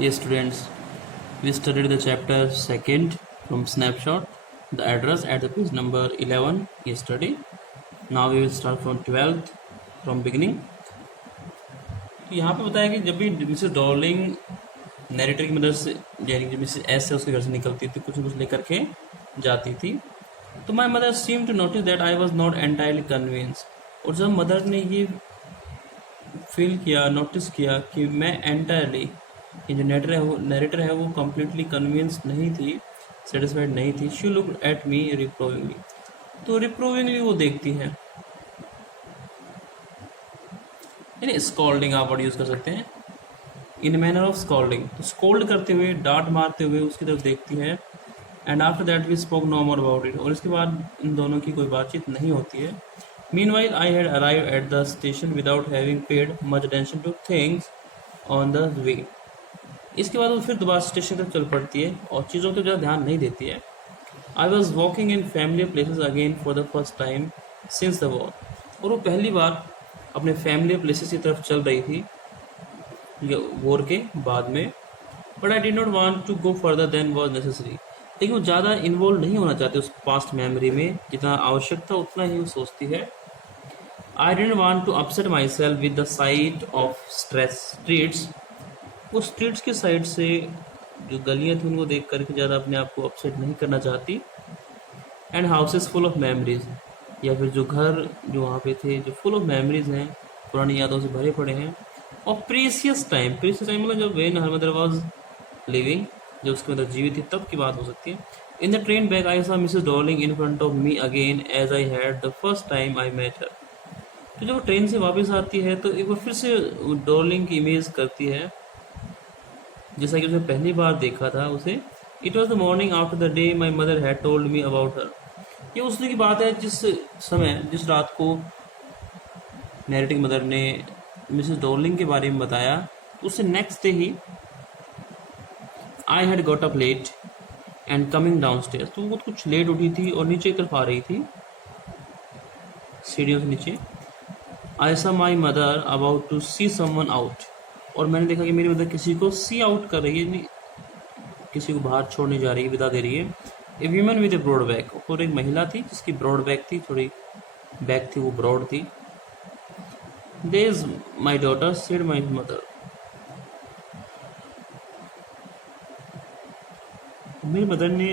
Yes, students, we studied the chapter second from snapshot, the address at the page number 11 yesterday. Now we will start from 12th from beginning. तो यहाँ पे बताया कि जब भी Mrs Darling narrator की मदद से यानी कि मिसेस एस से उसके घर से निकलती थी, कुछ न कुछ लेकर के जाती थी, तो my mother seem to notice that I was not entirely convince. और जब मदर ने ये फील किया, नोटिस किया कि मैं एंटायरली ये जो नरेटर है वो कम्प्लीटली कन्विंस नहीं थी, सेटिस्फाइड नहीं थी। शी लुक एट मी रिप्रोविंगली, तो रिप्रोविंगली वो देखती है, यानी स्कॉल्डिंग आप वर्ड यूज कर सकते हैं, इन मैनर ऑफ स्कॉल्डिंग, तो स्कोल्ड करते हुए, डांट मारते हुए उसकी तरफ देखती है। And after that we spoke no more about it, और इसके बाद इन दोनों की कोई बातचीत नहीं होती है। Meanwhile I had arrive at the station without having paid much attention two things on the way. इसके बाद वो फिर दोबारा स्टेशन तक चल पड़ती है और चीज़ों पर ज़्यादा ध्यान नहीं देती है। I was walking in familiar places again for the first time since the war, और वो पहली बार अपने फैमिलियर प्लेसेस की तरफ चल रही थी वॉर के बाद में। But I did not want to go further than was necessary, लेकिन वो ज़्यादा इन्वॉल्व नहीं होना चाहती उस पास्ट मेमोरी में, जितना आवश्यक था उतना ही वो सोचती है। I didn't want to upset myself with the sight of stress streets, वो स्ट्रीट्स की साइड से जो गलियाँ थी उनको देख करके ज़्यादा अपने आप को अपसेट नहीं करना चाहती। And houses full of memories, या फिर जो घर जो वहाँ पे थे जो फुल ऑफ मेमोरीज हैं, पुरानी यादों से भरे पड़े हैं। और प्रीसियस टाइम मतलब जब when her mother was living, जब उसके मतलब जीवित थी तब की बात हो सकती है। In the train back I saw Mrs Darling in front of me again as I had the first time I met her. तो जब वो ट्रेन से वापस आती है तो एक बार फिर से डॉर्लिंग की इमेज करती है जैसा कि उसने पहली बार देखा था उसे। It was the morning after the day my mother had told me about her. ये उस दिन की बात है जिस रात को नैरेटिंग मदर ने मिसेस डॉर्लिंग के बारे में बताया। उससे नेक्स्ट डे ही I had got up late and coming down stairs, तो वो कुछ लेट उठी थी और नीचे की तरफ आ रही थी सीढ़ियों से नीचे। I saw my mother about to see someone out, और मैंने देखा कि मेरी मदर किसी को सी आउट कर रही है, किसी को बाहर छोड़ने जा रही है, विदा दे रही है। A women with a broad back, और एक महिला थी जिसकी ब्रॉड बैक थी, थोड़ी बैक थी वो ब्रॉड थी। There is my daughter said my mother, मेरी मदर ने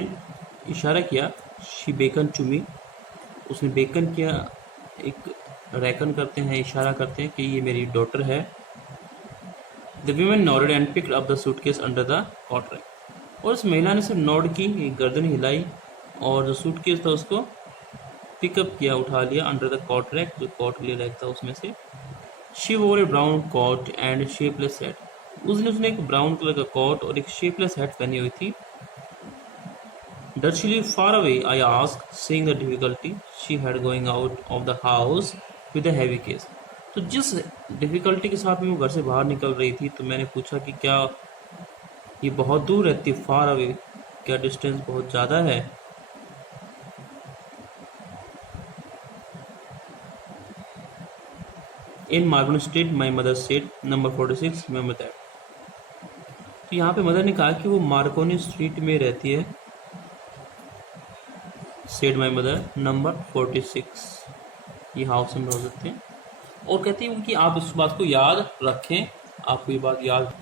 इशारा किया, शी बेकन टू मी, उसने बेकन किया, एक रेकन करते हैं, इशारा करते हैं कि ये मेरी डॉटर है। The women nodded and picked up the suitcase under the cot rack, और उस महिला ने सिर्फ नॉड की, गर्दन हिलाई और जो सूटकेस था उसको पिकअप किया, उठा लिया अंडर द कॉट रैक, जो कॉट के लिए रैक था उसमें से। She wore a brown coat and shapeless hat, उस दिन उसने एक ब्राउन कलर का कॉट और एक शेपलेस हैट पहनी हुई थी। Does she live far away? I asked, seeing the difficulty she had going out of the house with a heavy case. तो जिस डिफिकल्टी के साथ में वो घर से बाहर निकल रही थी, तो मैंने पूछा कि क्या ये बहुत दूर रहती है, फार अवे, क्या डिस्टेंस बहुत ज़्यादा है। In Marban street my mother said, number 46, remember that. तो यहाँ पे मदर ने कहा कि वो मार्कोनी स्ट्रीट में रहती है, सेड माई मदर, नंबर 46, ये हाउस नंबर हो सकते हैं। और कहती है कि आप इस बात को याद रखें, आपको ये बात याद।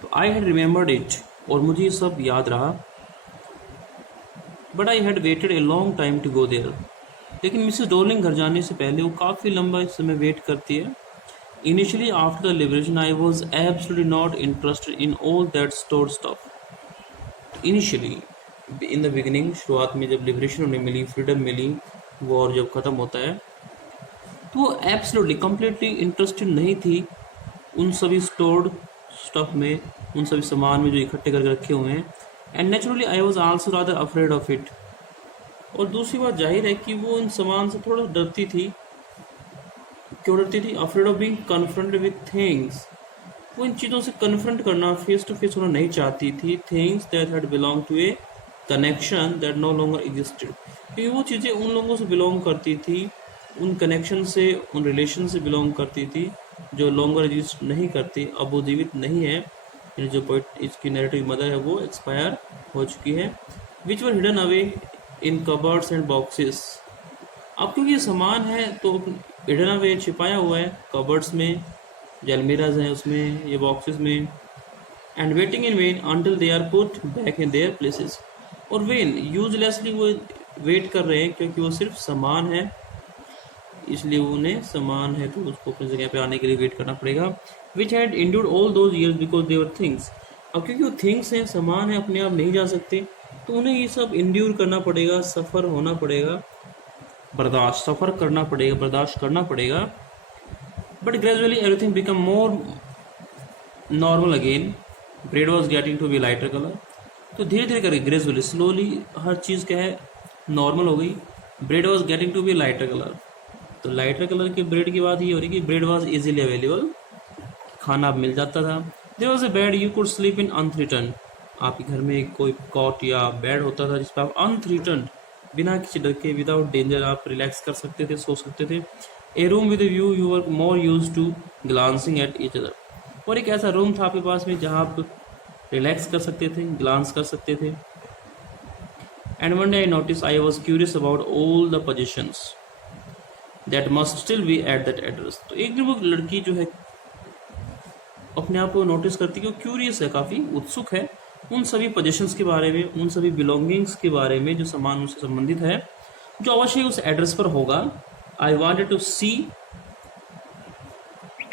तो आई हैड रिमेंबर्ड इट, और मुझे ये सब याद रहा। But I had waited a long time to go there, लेकिन मिसेस डॉर्लिंग घर जाने से पहले वो काफ़ी लंबा समय वेट करती है। Initially after the liberation I was absolutely not interested in all that stored stuff. Initially in the beginning, शुरुआत में जब लिबरेशन उन्हें मिली, फ्रीडम मिली, वॉर जब ख़त्म होता है, तो वो एब्सोल्युटली कम्प्लीटली इंटरेस्टेड नहीं थी उन सभी स्टोर्ड स्टफ में, उन सभी सामान में जो इकट्ठे करके रखे हुए हैं। And naturally I was also rather afraid of it, और दूसरी बात जाहिर है कि वो इन सामान से थोड़ा डरती थी। क्यों डरती थी? Afraid of being confronted with things, वो इन चीज़ों से कन्फ्रंट करना, फेस टू फेस होना नहीं चाहती थी। Things that had belong to a connection that no longer existed, क्योंकि वो चीज़ें उन लोगों से बिलोंग करती थी, उन कनेक्शन से, उन रिलेशन से बिलोंग करती थी जो लॉन्गर एग्जिस्ट नहीं करती, अब वो जीवित नहीं है, यानी जो पोइट इसकी नैरेटिव मदर है वो एक्सपायर हो चुकी है। Which were hidden away in cupboards and boxes. अब क्योंकि ये सामान है तो हिडन अवे छिपाया हुआ है कबर्ड्स में, जो अलमीराज हैं उसमें, ये बॉक्सेस में, and waiting in vain until they are put back in their places. और वेन यूजलेसली वो वेट कर रहे हैं क्योंकि वो सिर्फ सामान है, इसलिए उन्हें सामान है तो उसको अपनी जगह पे आने के लिए वेट करना पड़ेगा। Which had endured all those years because they were things. अब क्योंकि वो थिंग्स हैं, सामान है, अपने आप नहीं जा सकते, तो उन्हें ये सब इंड्यूर करना पड़ेगा, सफ़र होना पड़ेगा, बर्दाश्त, सफ़र करना पड़ेगा, बर्दाश्त करना पड़ेगा। But gradually everything become more normal again, bread was getting to be lighter colour. तो धीरे धीरे करके, ग्रेजुअली, स्लोली हर चीज़ क्या है, नॉर्मल हो गई। Bread was getting to be lighter colour, तो लाइटर कलर के ब्रेड की बात ये हो रही कि ब्रेड वॉज इजीली अवेलेबल, खाना अब मिल जाता था। There was a bed you could sleep in unthreatened. आपके घर में कोई कॉट या बेड होता था जिस पर आप अनथ्रेटन्ड, बिना किसी डर के, विदाउट डेंजर, आप रिलैक्स कर सकते थे, सो सकते थे। A room with a view you were more use to glancing at each other. और एक ऐसा रूम था आपके पास में जहाँ आप रिलैक्स कर सकते थे, ग्लांस कर सकते थे। And one day I notice I was curious about all the positions that must still be at that address. तो एक दिन वो लड़की जो है अपने आप को नोटिस करती है कि वो क्यूरियस है, काफ़ी उत्सुक है उन सभी पोजीशंस के बारे में, उन सभी बिलोंगिंग्स के बारे में जो सामान उनसे संबंधित है, जो अवश्य उस एड्रेस पर होगा। I wanted to see,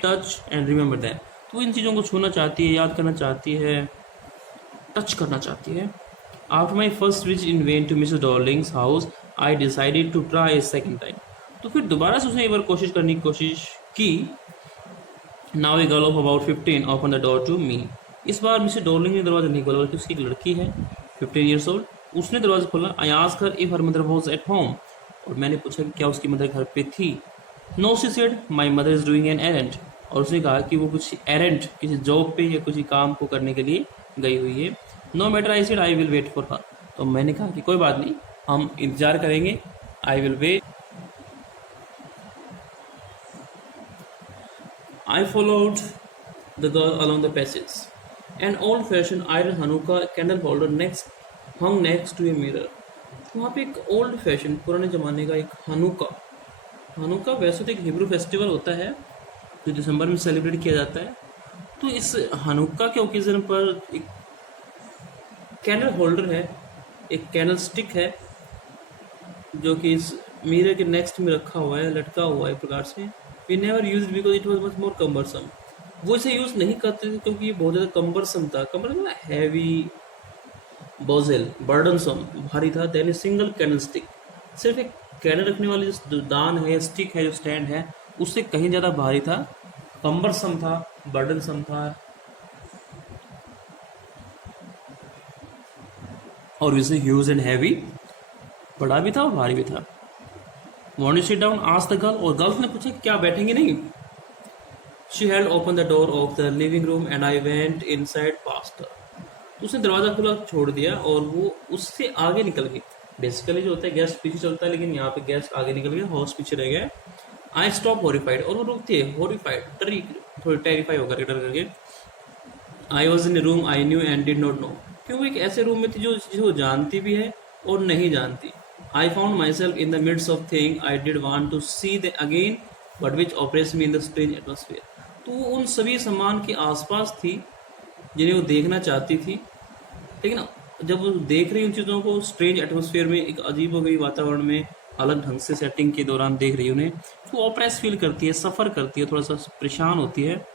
touch and remember that. तो इन चीज़ों को छूना चाहती है, याद करना चाहती है, टच करना चाहती है। After my first visit in vain to Mrs Darling's house I decided to try a second time. तो फिर दोबारा से उसने एक बार कोशिश करने की कोशिश की। Now a girl of about 15 open the door to me. इस बार मिसेस डॉर्लिंग ने दरवाजा नहीं खोला, बल्कि उसकी एक लड़की है 15 ईयर्स ओल्ड, उसने दरवाजा खोला। आई asked her if her mother was at home. और मैंने पूछा कि क्या उसकी मदर घर पे थी। No she said my mother is doing an errand. और उसने कहा कि वो कुछ एरेंट, किसी जॉब पे या किसी काम को करने के लिए गई हुई है। No matter I said I will wait for her. तो मैंने कहा कि कोई बात नहीं, हम इंतजार करेंगे, I will wait. I followed the girl along the passage. An old-fashioned iron Hanukkah candle holder hung next to a mirror. वहाँ पे एक ओल्ड फैशन, पुराने ज़माने का एक हनुका वैसे तो एक हिब्रू फेस्टिवल होता है जो दिसंबर में सेलिब्रेट किया जाता है। तो इस हनुका के ओकेजन पर एक कैंडल होल्डर है, एक कैंडल स्टिक है, जो कि इस मिरर के नेक्स्ट में रखा हुआ है, लटका हुआ है एक प्रकार से। We never used because it was much more cumbersome. वो इसे यूज़ नहीं करते थे क्योंकि ये बहुत ज़्यादा कम्बरसम था। कम्बरसम हैवी, बोझल, बर्डनसम, भारी था। Then a single candle stick, सिर्फ एक कैंडल रखने वाली जो दान है, स्टिक है, जो स्टैंड है, उससे कहीं ज़्यादा भारी था, कम्बरसम था, बर्डनसम था, और वैसे ह्यूज एंड हैवी, बड़ा भी था और भारी भी था। Want to sit down? asked the girl. और गर्ल्स ने पूछा क्या बैठेंगे नहीं। She held open the door of the living room and I went inside past her. उसने दरवाजा खुला छोड़ दिया और वो उससे आगे निकल गई। बेसिकली जो होता है गेस्ट पीछे चलता है, लेकिन यहाँ पे गेस्ट आगे निकल गया, हॉर्स पीछे रह गया। I stopped horrified, और वो रुकती है horrified, डरी, थोड़ी टेरिफाई होकर, डर करके। I was in a room I knew and did not know, क्योंकि वो एक ऐसे रूम में थी जो जानती भी है और नहीं जानती। I found myself in the midst of things I did want to see them again, but which oppressed me in the strange atmosphere. तो वो उन सभी सामान के आसपास थी जिन्हें वो देखना चाहती थी, लेकिन जब वो देख रही उन चीज़ों को स्ट्रेंज एटमोसफियर में, एक अजीब हो गई वातावरण में, अलग ढंग से सेटिंग के दौरान देख रही उन्हें, तो वो ऑप्रेस फील करती है, सफ़र करती है, थोड़ा सा परेशान होती है,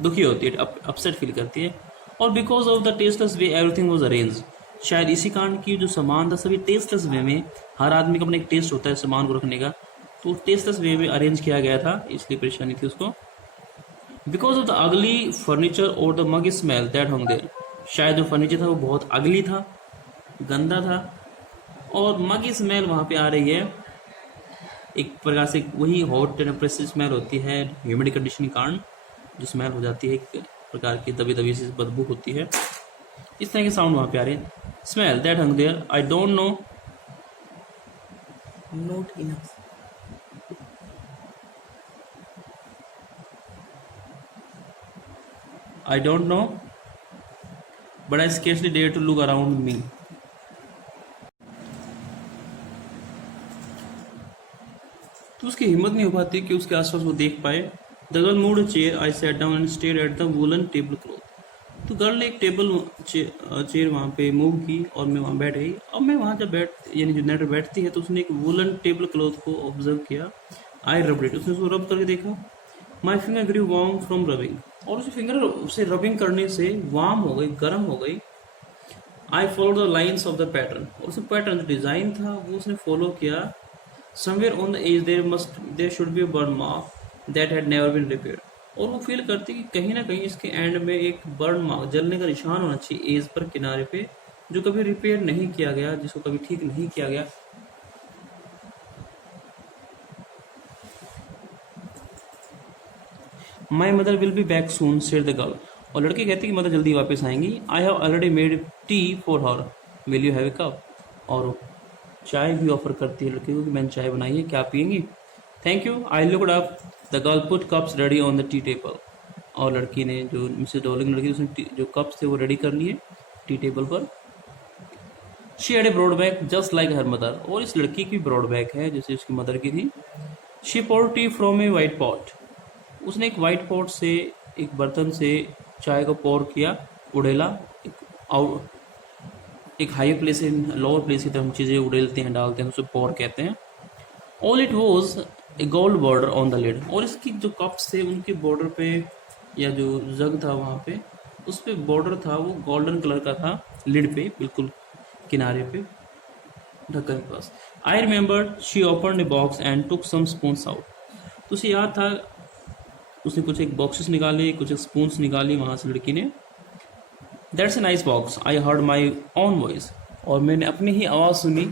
दुखी होती है, अपसेट फील करती है। और because of the tasteless way everything was arrange, शायद इसी कारण की जो सामान था सभी टेस्टलेस वे में, हर आदमी का अपना एक टेस्ट होता है सामान को रखने का, तो टेस्टलेस वे में अरेंज किया गया था, इसलिए परेशानी थी उसको। Because of the ugly furniture और the muggy smell that hung there, शायद जो फर्नीचर था वो बहुत अगली था, गंदा था, और मगी स्मेल वहाँ पे आ रही है, एक प्रकार से वही हॉट टेम्परेचर स्मेल होती है, ह्यूमिड कंडीशन के कारण जो स्मेल हो जाती है, एक प्रकार की दबी दबी से बदबू होती है, इस तरह के साउंड वहाँ पे आ रहे हैं। Smell that hung there, I don't know, not enough, I don't know but I scarcely dare to look around me. तो उसकी हिम्मत नहीं हो पाती कि उसके आसपास वो देख पाए। The girl moved a chair, I sat down and stared at the woollen table cloth. तो गर्ल ने एक चेयर वहाँ पे मूव की और मैं वहाँ बैठ गई। अब मैं वहाँ जब यानी जो नेट बैठती है तो उसने एक वुलन टेबल क्लॉथ को ऑब्जर्व किया। आई रब्ड इट, उसने उसको रब करके देखा। My finger grew warm from rubbing, और उसे फिंगर उसे रबिंग करने से वार्म हो गई, गर्म हो गई। I follow the lines of the pattern, और उसे पैटर्न जो डिजाइन था वो उसने फॉलो किया। Somewhere on the edge there should be a burn mark that had never been repaired, और वो फील करती कि कहीं ना कहीं इसके एंड में एक बर्न मार्क, जलने का निशान होना चाहिए एज पर, किनारे पे, जो कभी रिपेयर नहीं किया गया, जिसको कभी ठीक नहीं किया गया। My mother will be back soon said the girl, और लड़की कहती कि मदर जल्दी वापस आएंगी। I have already made tea for her, will you have a cup, और चाय भी ऑफर करती है लड़की को कि मैंने चाय बनाई है, क्या आप पियेंगी? Thank you, I looked up, the girl put cups ready on the tea table, और लड़की ने, जो मिसेस डॉलिंग लड़की, उसने जो कप्स थे वो रेडी कर लिए टी टेबल पर। She had a broad back just like her mother, और इस लड़की की ब्रॉड बैक है जैसे उसकी मदर की थी। She poured tea from a white pot, उसने एक वाइट पॉट से, एक बर्तन से चाय को पोर किया, उड़ेला। एक हाई प्लेस से लोअर प्लेस की तरफ हम चीज़ें उड़ेलते हैं, डालते हैं, उसे पोर कहते हैं। All it was a gold border on the lid, और इसकी जो कप्स थे उनके बॉर्डर पे, या जो जग था वहाँ पे, उस पे बॉर्डर था वो गोल्डन कलर का था, लिड पे, बिल्कुल किनारे पे, ढक्कन के पास। I remember she open a box and took some spoons out, तो उसे याद था, उसने कुछ एक बॉक्सेस निकाले, कुछ एक स्पून्स निकाली वहाँ से लड़की ने। That's a nice box, I heard my own voice, और मैंने अपनी ही आवाज़ सुनी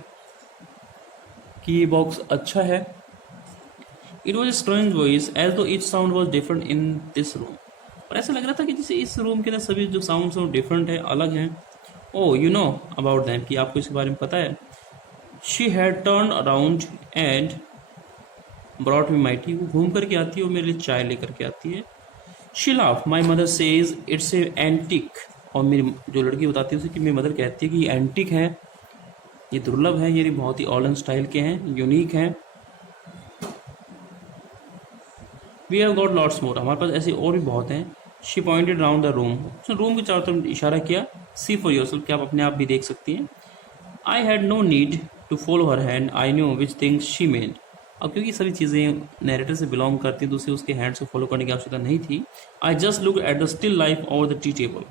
कि ये बॉक्स अच्छा है। It was a strange voice as though each sound was different in this room, और ऐसा लग रहा था कि जैसे इस रूम के अंदर सभी जो साउंड हैं डिफरेंट है, अलग हैं। ओ यू नो अबाउट दैम, कि आपको इसके बारे में पता है। She had turn around and brought me my T, वो घूम करके आती है और मेरे लिए चाय लेकर के आती है। She laugh, my mother says it's a antique, और मेरी जो लड़की बताती है उसे कि मेरी मदर कहती है कि ये एंटिक है, ये दुर्लभ है, ये बहुत ही ऑलन स्टाइल के हैं, यूनिक हैं। We have got lots more, हमारे पास ऐसे और भी बहुत हैं। She pointed round the room, उसने रूम के चारों तरफ इशारा किया। सी फॉर योरसेल्फ, कि आप अपने आप भी देख सकती हैं। I had no need to follow her hand, I knew which things she meant, अब क्योंकि सभी चीज़ें नैरेटर से बिलोंग करती हैं तो उसे उसके हैंड्स को फॉलो करने की आवश्यकता नहीं थी। I just look at the still life over the tea table,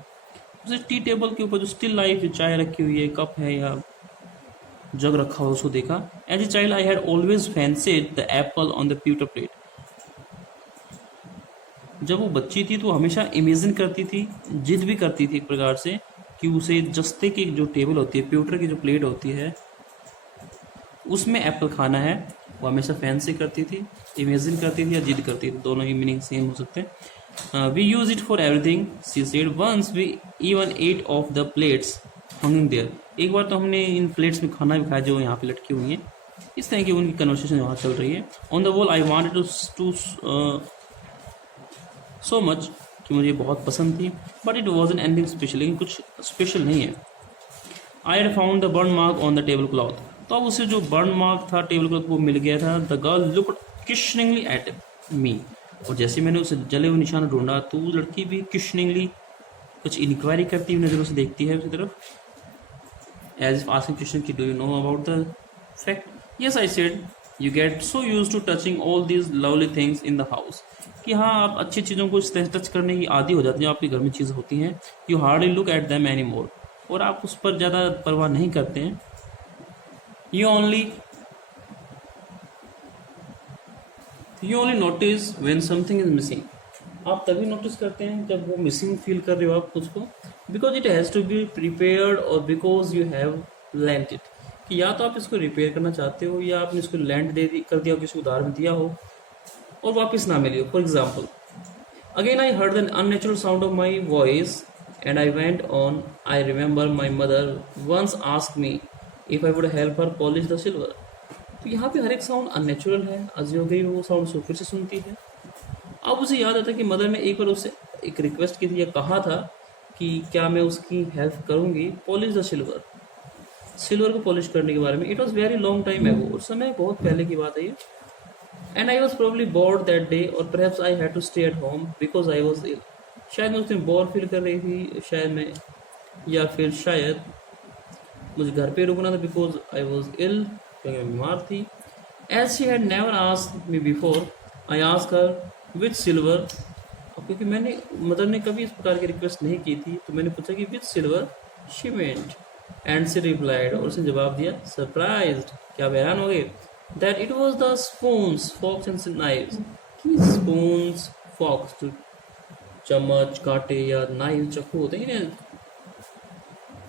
उसे टी टेबल के ऊपर जो स्टिल लाइफ, जो चाय रखी हुई है, कप है या जग रखा हुआ, उसको देखा। As a child I had always fancied the apple on the pewter plate, जब वो बच्ची थी तो हमेशा इमेजिन करती थी, जिद भी करती थी एक प्रकार से, कि उसे जस्ते की जो टेबल होती है, pewter की जो प्लेट होती है, उसमें एप्पल खाना है। वो हमेशा फैंसी करती थी, इमेजिन करती थी या जिद करती थी, दोनों ही मीनिंग सेम हो सकते हैं। We use it for everything, she said, once we even ate off the plates hanging there, एक बार तो हमने इन प्लेट्स में खाना भी खाया जो यहाँ पे लटकी हुई हैं। इस तरह की उनकी कन्वर्सेशन वहाँ चल रही है। On the wall I wanted to so much, कि मुझे बहुत पसंद थी, but it was an anything special, लेकिन कुछ स्पेशल नहीं है। I had found the burn mark on the table cloth, तो अब उसे जो बर्न मार्क था टेबल क्लॉथ वो मिल गया था। The girl looked questioningly at me, और जैसे मैंने उसे जले हुए निशान ढूंढा तो वो लड़की भी क्वेश्चनिंगली, कुछ इंक्वायरी करती हुई नजरों से देखती है उसकी तरफ, एज इफ आस्किंग क्वेश्चन कि do you know about the fact. Yes I said, you get so used to touching all these lovely things in the house, कि हाँ आप अच्छी चीज़ों को टच करने की आदी हो जाती हैं, जो आपके घर में चीज़ होती हैं। You hardly look at them any more, और आप उस पर ज़्यादा परवाह नहीं करते हैं। You only notice when something is missing, आप तभी नोटिस करते हैं जब वो मिसिंग फील कर रहे हो आप उसको। Because it has to be prepared, और because you have lent it, कि या तो आप इसको रिपेयर करना चाहते हो या आपने इसको लैंड कर दिया हो, किसी उधार में दिया हो और वापस ना मिली हो। For example, again I heard the unnatural sound of my voice and I went on, I remember my mother once asked me if I would help her polish the silver. तो यहाँ पे हर एक साउंड अननेचुरल है, अजी हो गई वो sound उसको फिर से सुनती है। अब उसे याद आता है कि मदर ने एक बार उससे एक रिक्वेस्ट की थी या कहा था कि क्या मैं उसकी हेल्प करूँगी पॉलिश द सिल्वर, सिल्वर को पॉलिश करने के बारे में। It was very long time ago, उस समय बहुत पहले की बात है ये। And I was probably bored that day और perhaps I had to stay at home because I was ill. शायद मैं उस दिन बोर फील कर रही थी, शायद मैं, या फिर शायद मुझे घर पे रुकना था बिकॉज आई वॉज इल, क्योंकि मैं बीमार थी। As she had never asked me before I asked her which silver, क्योंकि मैंने मदर ने कभी इस प्रकार की रिक्वेस्ट नहीं की थी, तो मैंने पूछा कि which silver she meant. And she replied, और उसने जवाब दिया सरप्राइज्ड, क्या हैरान हो गए, that it was the spoons forks and knives, कि स्पून्स फॉक्स जो चम्मच कांटे या नाइव चाकू होते हैं ना,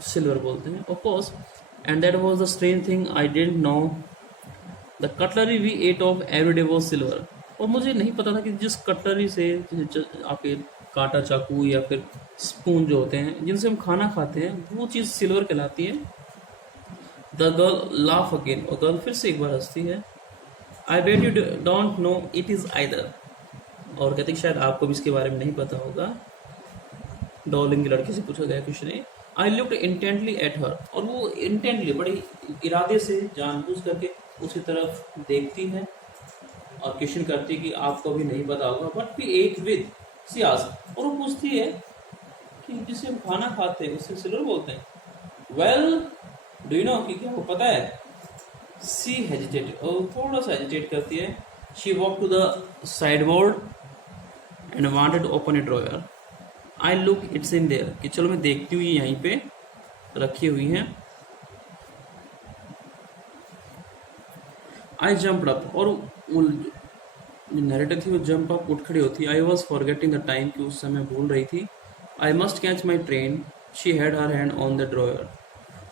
सिल्वर बोलते हैं of course. And that was the strange thing I didn't know the cutlery we ate off every day was silver. और मुझे नहीं पता था कि जिस कटलरी से आपके कांटा चाकू या फिर स्पून जो होते हैं जिनसे हम खाना खाते हैं वो चीज़ सिल्वर कहलाती है। द गर्ल लाफ अगेन, और गर्ल फिर से एक बार हंसती है। I bet you don't know it is either, और कहते शायद आपको भी इसके बारे में नहीं पता होगा। डॉलिंग की लड़की से पूछा गया क्वेश्चन है। I looked intently at her, और वो इंटेंटली बड़े इरादे से जानबूझ करके उसकी तरफ देखती है और क्वेश्चन करती है कि आपको भी नहीं पता होगा। बट भी एट विद सियास, और वो पूछती है कि जिसे हम खाना खाते हैं उससे सिल्वर बोलते हैं। वेल डू यू नो, कि क्या आपको पता है। सी हेजिटेटेड, और थोड़ा सा हेजिटेट करती है। She walk to the sideboard and wanted to open a drawer. I look it's in there, कि चलो मैं देखती हूँ ये यहीं पे रखी हुई हैं। आई जम्प अप, और वो नरेटर थी वो जंप अप, उठ खड़ी होती। I was forgetting the time, कि उस समय भूल रही थी। I must catch my train. She had her hand on the drawer,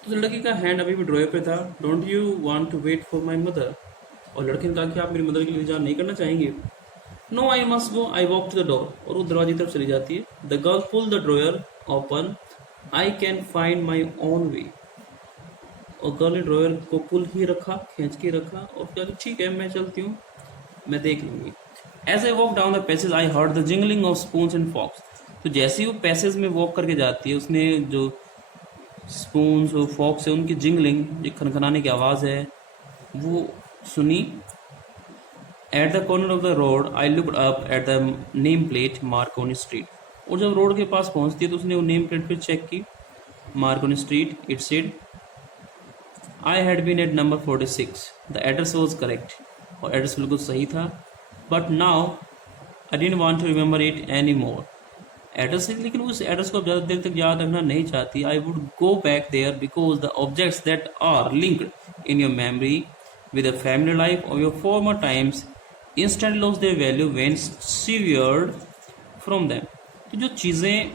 तो लड़की का हैंड अभी भी ड्रॉयर पे था। Don't you want to wait for my mother, और लड़के ने कहा कि आप मेरी मदर के लिए इंतजार नहीं करना चाहेंगे। No I must go, I walk to the door, और वो दरवाजे की तरफ चली जाती है। The girl pull the drawer open, I can find my own way, और गर्ल ने ड्रॉयर को पुल ही रखा, खींच के रखा, और क्या ठीक है मैं चलती हूँ, मैं देख लूंगी। As I walk down the passage I heard the jingling of spoons and forks, तो जैसे ही वो पैसेज में वॉक करके जाती है उसने जो स्पून्स और फॉक्स है उनकी जिंगलिंग, जो खनखनाने की आवाज़ है, वो सुनी। At the corner of the road I looked up at the name plate Markovnikov street, और जब रोड के पास पहुंचती है तो उसने वो नेम प्लेट फिर चेक की, Marconi street. It said I had been at number 46, the address was correct, और एड्रेस बिल्कुल सही था। But now I didn't want to remember it any more, address है लेकिन उस एड्रेस को आप ज़्यादा देर तक याद रखना नहीं चाहती। I would go back there because the objects that are linked in your memory with the family life of your former times instant loss their value when severed from them, तो जो चीज़ें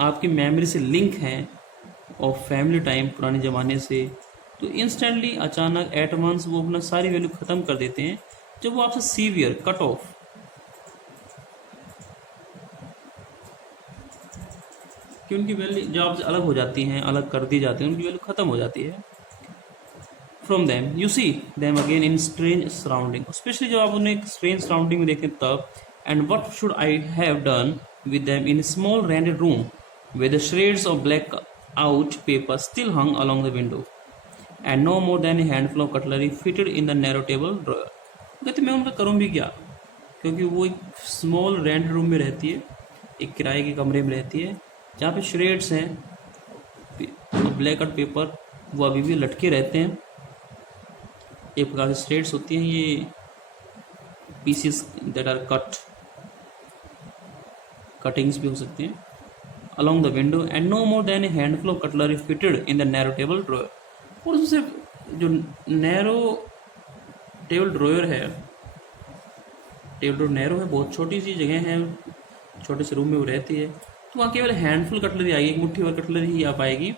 आपकी मेमोरी से link हैं और family time पुराने ज़माने से, तो इंस्टेंटली अचानक एट वंस वो अपना सारी वैल्यू ख़त्म कर देते हैं जब वो आपसे सीवियर कट ऑफ, कि उनकी वैल्यू जो आपसे अलग हो जाती हैं, अलग कर दी जाती हैं, उनकी वैल्यू ख़त्म हो जाती है। From them you see them again in strange surrounding, specially जब आप उन्हें एक स्ट्रेंज सराउंडिंग में देखते तब। And what should I have done with them in small rented room with the shreds of blackout paper still hung along the window and no more than a handful of cutlery fitted in the narrow table drawer. कहते मैं उनका करूँ भी क्या, क्योंकि वो एक small rent room में रहती है, एक किराए के कमरे में रहती है जहाँ पे श्रेड्स हैं, ब्लैक आउट पेपर वो अभी भी लटके रहते हैं। एक प्रकार से श्रेड्स होती हैं, ये पीसेस दैट आर कटिंग्स भी हो सकती हैं। Along the window and no more than a handful of cutlery fitted in the narrow table drawer, और उससे जो नैरो टेबल ड्रॉयर है, टेबल ड्रॉयर नैरो है, बहुत छोटी सी जगह है, छोटे से रूम में वो रहती है, तो वहाँ केवल हैंडफुल कटलरी आएगी, एक मुट्ठी भर कटलरी ही आ पाएगी।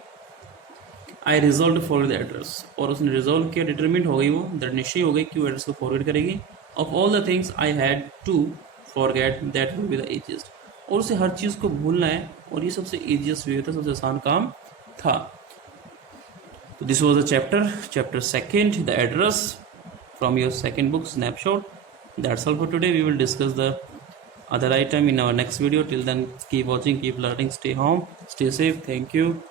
आई रिजॉल्व फॉर द एड्रेस, और उसने रिजॉल्व किया, डिटरमिंड हो गई, वो दृढ़ निश्चय हो गई कि वो एड्रेस को फॉरवर्ड करेगी। Of all the things I had to forget that will be the easiest, और उसे हर चीज़ को भूलना है, और ये सबसे ईजिएस्ट वे था, सबसे आसान काम था। तो this was the chapter second, the address, from your second book snapshot. That's all for today. We will discuss the at the right time in our next video. Till then, keep watching, keep learning, stay home, stay safe. Thank you.